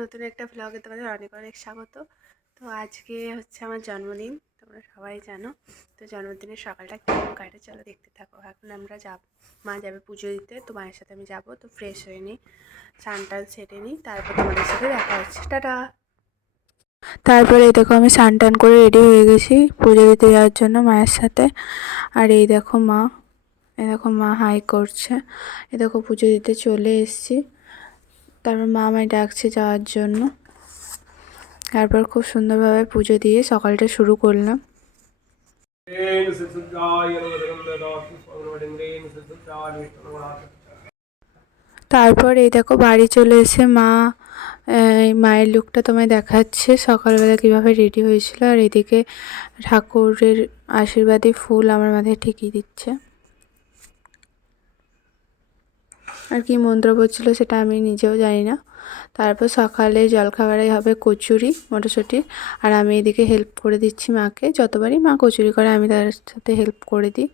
নতুন একটা ভ্লগে তোমাদের অনেক অনেক স্বাগত। তো আজকে হচ্ছে আমার জন্মদিন, তোমরা সবাই জানো। তো জন্মদিনের সকালটা কেমন কাটে চলো দেখতে থাকো। এখন আমরা মা যাবে পুজো দিতে, তো মায়ের সাথে আমি যাবো। তো ফ্রেশ হয়ে নিই, স্নান টান সেরে নিই, তারপর তোমাদের সাথে দেখা হচ্ছে। টাটা। তারপরে এই দেখো আমি স্নান টান করে রেডি হয়ে গেছি পুজো দিতে যাওয়ার জন্য মায়ের সাথে। আর এই দেখো মা হাই করছে। এই দেখো পুজো দিতে চলে এসেছি। তারপর মা আমায় ডাকছে যাওয়ার জন্য। তারপর খুব সুন্দরভাবে পুজো দিয়ে সকালটা শুরু করলাম। তারপর এই দেখো বাড়ি চলে এসে মায়ের লুকটা তোমায় দেখাচ্ছে সকালবেলা কীভাবে রেডি হয়েছিল। আর এদিকে ঠাকুরের আশীর্বাদী ফুল আমার মাথায় ঠেকিয়ে দিচ্ছে। আর কি মন্ত্র পড়ছিল সেটা আমি নিজেও জানি না। তারপর সকালে জলখাবারে হবে কচুরি মটরশুঁটি। আর আমি এদিকে হেল্প করে দিচ্ছি মাকে। যতবারই মা কচুরি করে আমি তার সাথে হেল্প করে দিই।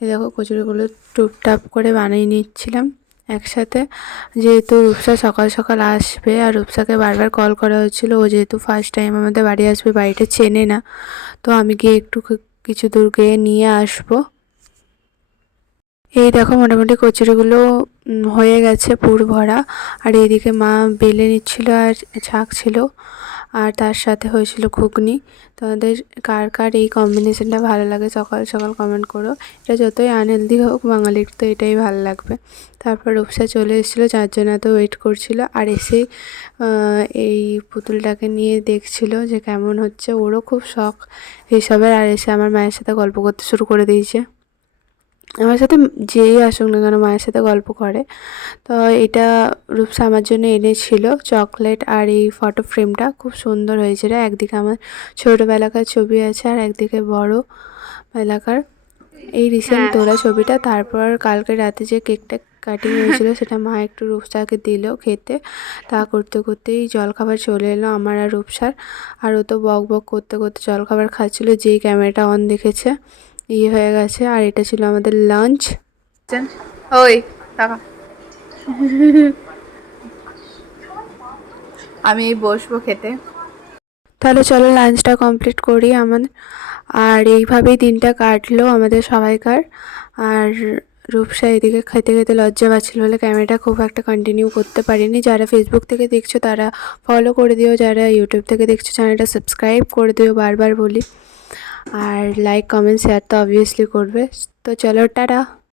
এই দেখো কচুরিগুলো টুপটাপ করে বানিয়ে নিচ্ছিলাম একসাথে। যেহেতু রূপসা সকাল সকাল আসবে, আর রূপসাকে বারবার কল করা হচ্ছিলো, ও যেহেতু ফার্স্ট টাইম আমাদের বাড়ি আসবে, বাড়িটা চেনে না, তো আমি গিয়ে একটু কিছু দূর গিয়ে নিয়ে আসবো। এই দেখো মোটামুটি কচুরিগুলো হয়ে গেছে পুর ভরা। আর এইদিকে মা বেলে নিচ্ছিল আর ছাঁকছিল। আর তার সাথে হয়েছিল ঘুগনি। তোমাদের কার কার এই কম্বিনেশনটা ভালো লাগে সকাল সকাল কমেন্ট করো। এটা যতই আনহেলদি হোক বাঙালির তো এটাই ভালো লাগবে। তারপর রূপসা চলে এসেছিলো, যার জন্য এত ওয়েট করছিল। আর এসেই এই পুতুলটাকে নিয়ে দেখছিল যে কেমন হচ্ছে। ওরও খুব শখ এইসবের। আর এসে আমার মায়ের সাথে গল্প করতে শুরু করে দিয়েছে। আমার সাথে যেই আসুক না কেন মায়ের সাথে গল্প করে। তো এটা রূপসা আমার জন্য এনেছিল চকলেট। আর এই ফটো ফ্রেমটা খুব সুন্দর হয়েছিল। একদিকে আমার ছোটোবেলাকার ছবি আছে, আর একদিকে বড় বেলাকার এই রিসেন্ট তোলা ছবিটা। তারপর কালকে রাতে যে কেকটা কাটিং হয়েছিল সেটা মা একটু রূপসাকে দিল খেতে। তা করতে করতেই জলখাবার চলে এলো আমার আর রূপসার। আর ও তো বক বক করতে করতে জলখাবার খাচ্ছিল, যেই ক্যামেরাটা অন দেখেছে হয়ে গেছে। আর এটা ছিল আমাদের লাঞ্চ। ওই টাকা আমি বসবো খেতে। তাহলে চলো লাঞ্চটা কমপ্লিট করি আমার। আর এইভাবেই দিনটা কাটলো আমাদের সবাইকার। আর রূপসা এদিকে খেতে খেতে লজ্জা পাচ্ছিল বলে ক্যামেরাটা খুব একটা কন্টিনিউ করতে পারিনি। যারা ফেসবুক থেকে দেখছো তারা ফলো করে দিও, যারা ইউটিউব থেকে দেখছো চ্যানেলটা সাবস্ক্রাইব করে দিও, বারবার বলি। আর লাইক কমেন্ট শেয়ার তো অবভিয়াসলি করবে। তো চলো টাটা।